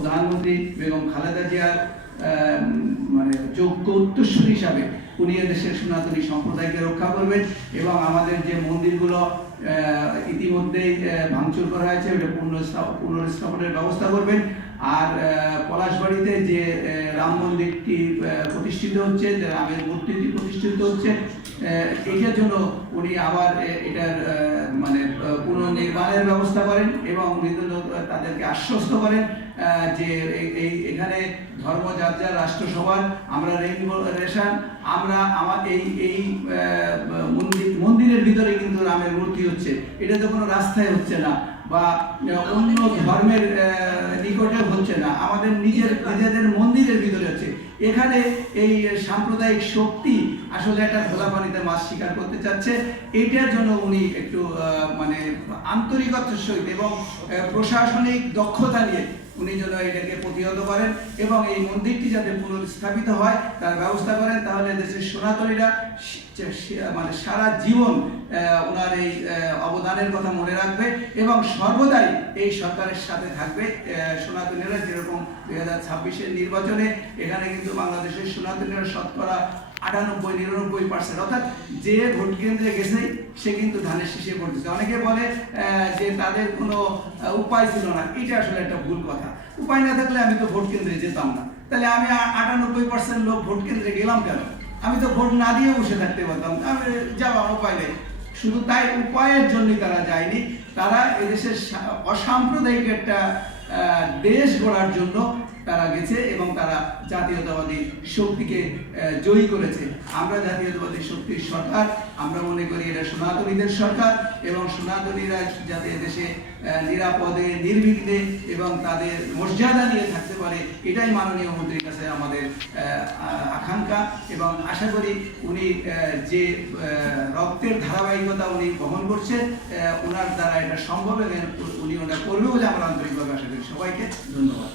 প্রধানমন্ত্রী বেগম খালেদা জিয়ার মানে যোগ্য উত্তরসূরি হিসাবে উনি দেশের সনাতনী সম্প্রদায়কে রক্ষা করবেন এবং আমাদের যে মন্দিরগুলো ইতিমধ্যেই ভাঙচুর করা হয়েছে ওটা পুনর্স্থাপনের ব্যবস্থা করবেন। আর পলাশবাড়িতে যে রাম মন্দিরটি প্রতিষ্ঠিত হচ্ছে, যে রামের মূর্তিটি প্রতিষ্ঠিত হচ্ছে, এটার জন্য উনি আবার এটার মানে পুনর্নির্মাণের ব্যবস্থা করেন এবং তাদেরকে আশ্বস্ত করেন যে এখানে ধর্ম যার যার রাষ্ট্রসভার আমরা রেইনবো রেশন আমরা এই মন্দিরের ভিতরে কিন্তু রামের মূর্তি হচ্ছে, এটা তো কোনো রাস্তায় হচ্ছে না বা অন্য ধর্মের নিকটে হচ্ছে না, আমাদের নিজেদের মন্দিরের ভিতরে হচ্ছে। এখানে এই সাম্প্রদায়িক শক্তি আসলে একটা খোলা পানিতে মাছ শিকার করতে চাচ্ছে। এইটার জন্য উনি একটু মানে আন্তরিকতার সহিত এবং প্রশাসনিক দক্ষতা নিয়ে উনি যেন এটাকে প্রতিহত করেন এবং এই মন্দিরটি যাতে পুনর্স্থাপিত হয় তার ব্যবস্থা করেন, তাহলে দেশের সনাতনীরা মানে সারা জীবন ওনার এই অবদানের কথা মনে রাখবে এবং সর্বদাই এই সরকারের সাথে থাকবে। সনাতনীরা যেরকম 2026-এর নির্বাচনে এখানে কিন্তু বাংলাদেশের সনাতনীরা শতকরা 98-99% অর্থাৎ যে ভোট কেন্দ্রে গেছে সে কিন্তু ধানের শীষে পড়তেছে। অনেকে বলে যে তাদের কোনো উপায় ছিল না, এটা আসলে একটা ভুল কথা। উপায় না থাকলে আমি তো ভোট কেন্দ্রে যেতাম না, তাহলে আমি 98% লোক ভোট কেন্দ্রে গেলাম কেন? আমি তো ভোট না দিয়ে বসে থাকতে পারতাম, আমি যাওয়ার উপায় নেই। শুধু তাই উপায়ের জন্যই তারা যায়নি, তারা এদেশের অসাম্প্রদায়িক একটা দেশ গড়ার জন্য তারা গেছে এবং তারা জাতীয়তাবাদী শক্তিকে জয়ী করেছে। আমরা জাতীয়তাবাদী শক্তির সরকার, আমরা মনে করি এটা সনাতনীদের সরকার এবং সনাতনীরা যাতে দেশে নিরাপদে নির্বিঘ্নে এবং তাদের মর্যাদা নিয়ে থাকতে পারে, এটাই মাননীয় মন্ত্রীর কাছে আমাদের আকাঙ্ক্ষা এবং আশা করি উনি যে রক্তের ধারাবাহিকতা উনি বহন করছেন ওনার দ্বারা এটা সম্ভব এবং উনি ওটা করবে বলে আমরা আন্তরিকভাবে আশা করি। সবাইকে ধন্যবাদ।